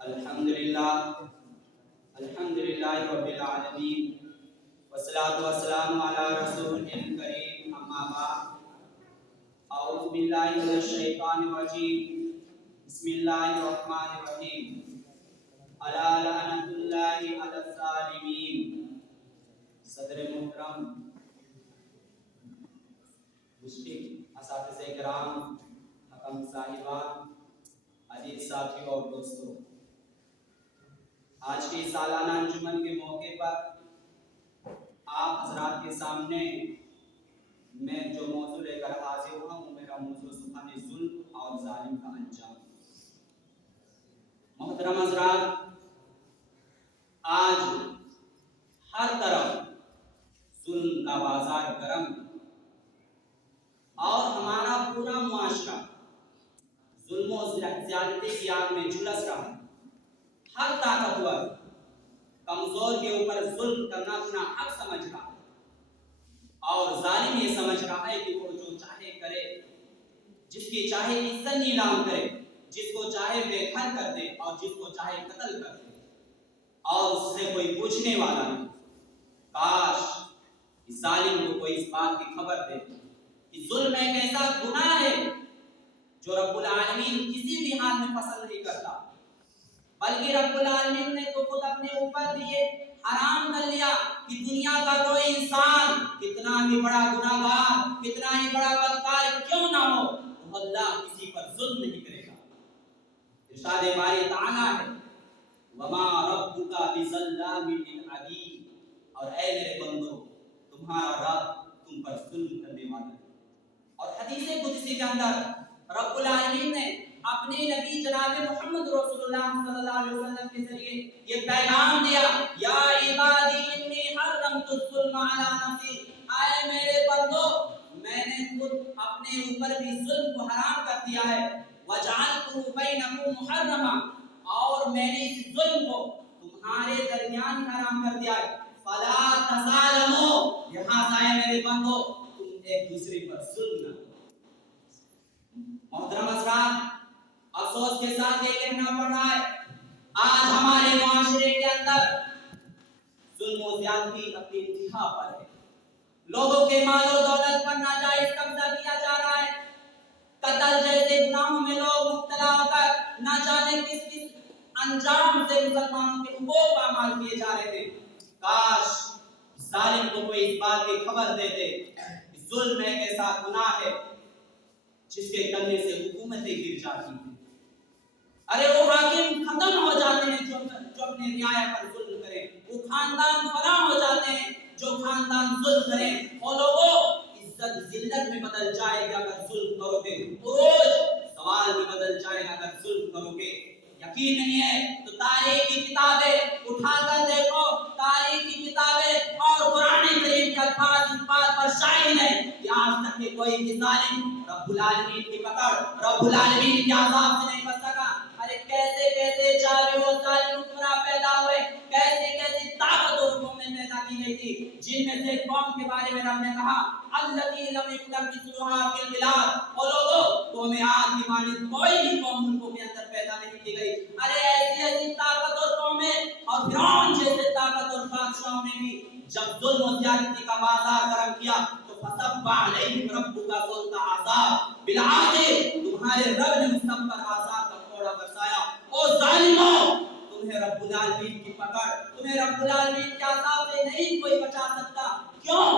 الحمدللہ رب العالمین والصلاة والسلام علی رسول کریم اما بعد اعوذ باللہ من الشیطان الرجیم بسم اللہ الرحمن الرحیم الا لعنۃ اللہ علی الظالمین۔ صدر محترم، مشفق اساتذہ کرام، حکم صاحبان، عزیز ساتھیوں اور دوستوں، آج کی سالانہ انجمن کے موقع پر آپ حضرات کے سامنے میں جو موضوع لے کر حاضر ہوا ہوں، میرا موضوع سخن ظلم اور ظالم کا انجام۔ محترم حضرات، آج ہر طرف ظلم کا بازار گرم اور ہمارا پورا معاشرہ ظلم و زیادتی کی آگ میں جھلس رہا ہے۔ ہر طاقتور کمزور کے اوپر ظلم کرنا اپنا حق سمجھ رہا ہے اور ظالم یہ سمجھ رہا ہے کہ وہ جو چاہے کرے، جس کی چاہے عزت نیلام کرے، جس کو چاہے بے گھر کر دے اور جس کو چاہے قتل کر دے اور اس سے کوئی پوچھنے والا نہیں۔ کاش اس ظالم کو کوئی اس بات کی خبر دے کہ ظلم ایک ایسا گناہ ہے جو رب العالمین کسی بھی حال میں پسند نہیں کرتا، بلکہ رب العالمین نے تو خود اپنے اوپر بھی یہ حرام کر لیا کہ دنیا کا کوئی انسان کتنا ہی بڑا گناہگار، کتنا ہی بڑا بدکار کیوں نہ ہو، وہ اللہ کسی پر ظلم نہیں کرے گا۔ ارشاد باری تعالیٰ ہے وما ربک بظلام للعبید، اور اے میرے بندو، تمہارا رب تم پر ظلم کرنے والا ہے۔ اور حدیث قدسی کے اندر رب العالمین نے اپنے نبی جناب محمد رسول اللہ صلی اللہ علیہ وسلم کے ذریعے یہ پیغام دیا، یا عبادی انی حرمت الظلم علی نفسی، اے میرے بندو، میں نے خود اپنے اوپر بھی ظلم کو حرام کر دیا ہے، وجعلتہ بینکم محرما، اور میں نے اس ظلم کو تمہارے درمیان حرام کر دیا ہے، فلا تظالموا، لہذا اے میرے بندو تم ایک دوسرے پر ظلم نہ کرو۔ محترم حضرات، افسوس کے ساتھ یہ کہنا پڑ رہا ہے آج ہمارے معاشرے کے اندر ظلم و زیادتی اپنی انتہا پر ہے۔ لوگوں کے مال و دولت پر ناجائز قبضہ کیا جا رہا ہے، قتل جیسے گناہوں میں لوگ مبتلا ہو کر نہ جانے کس کس انجام سے مسلمانوں کے حقوق پامال کیے جا رہے ہیں۔ کاش ظالم کو کوئی اس بات کی خبر دے دے کہ ظلم ایک ایسا گناہ ہے جس کے کرنے سے حکومتیں گر جاتی ہیں۔ ارے وہ حاکم ختم ہو جاتے ہیں جو اپنے رعایا پر ظلم کریں، وہ خاندان فنا ہو جاتے ہیں جو خاندان ظلم کریں۔ وہ لوگوں عزت ذلت میں بدل جائے گا اگر ظلم کرو گے، عروج سوال میں بدل جائے گا اگر ظلم کرو گے۔ یقین نہیں ہے تو تاریخ کی کتابیں اٹھا کر دیکھو، تاریخ کی کتابیں اور قرآن کریم کے الفاظ اس بات پر شاہد ہیں کہ آج تک کہ کوئی بھی ظالم رب العالمین کی پکڑ، رب العالمین کے عذاب سے نہیں بچ سکا۔ ارے کیسے کیسے جابر و ظالم حکمراں پیدا ہوئے، کیسے کیسے طاقتور قومیں پیدا کی گئی تھی، جن میں سے قوم کے بارے میں رب نے کہا الذی لم یخلق مثلھا فی البلاد، وہ لوگوں قوم عاد کی مانند کوئی بھی قوم ملکوں کے اندر پیدا نہیں کی گئی۔ ارے ایسی ایسی طاقتور قومیں اور فرعون جیسے طاقتور بادشاہوں نے بھی جب ظلم و زیادتی کا بازار گرم کیا تو فصب علیہم ربک ذل عذاب، بالعاجل تمہارے رب نے اس سب پر عذاب کا کوڑا برسایا۔ او ظالموں، تمہیں رب العالمین کی پکڑ، تمہیں رب العالمین کے عذاب سے نہیں کوئی بچا سکتا۔ کیوں؟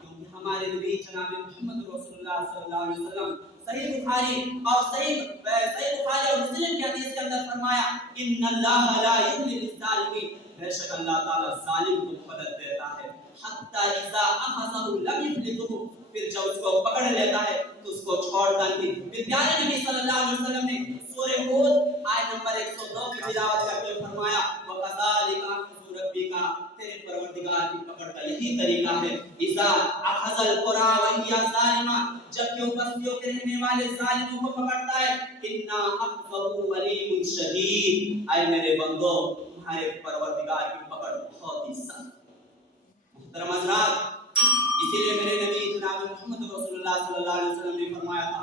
کیونکہ ہمارے نبی جناب محمد رسول اللہ صلی اللہ علیہ وسلم صحیح بخاری اور مسلم کی حدیث کے اندر فرمایا ان اللہ لا یملی للظالمین، بے شک اللہ تعالی ظالم کو مہلت دیتا ہے حتی اذا اخذہ لم یفلتہ، پھر جب اس کو پکڑ لیتا ہے تو اس کو چھوڑتا نہیں۔ پھر پیارے نبی صلی اللہ علیہ وسلم نے سورہ ہود آیت نمبر 102 کی تلاوت کرتے ہوئے فرمایا وَكَذَلِكَ أَخْذُ رَبِّكَ، تیرے پروردگار کی پکڑ کا یہی طریقہ ہے، اذا اخذ القرى وهي ظالمہ، جب کہ بستیوں کے رہنے والے ظالموں کو پکڑتا ہے، اِنَّا أَخْذَهُ عَلِيمٌ شَدِيدٌ، اے میرے بندو تمہارے پروردگار کی پکڑ بہت ہی سخت۔ محترم حضرات، اسی لیے میرے نبی جناب محمد رسول اللہ صلی اللہ علیہ وسلم نے فرمایا تھا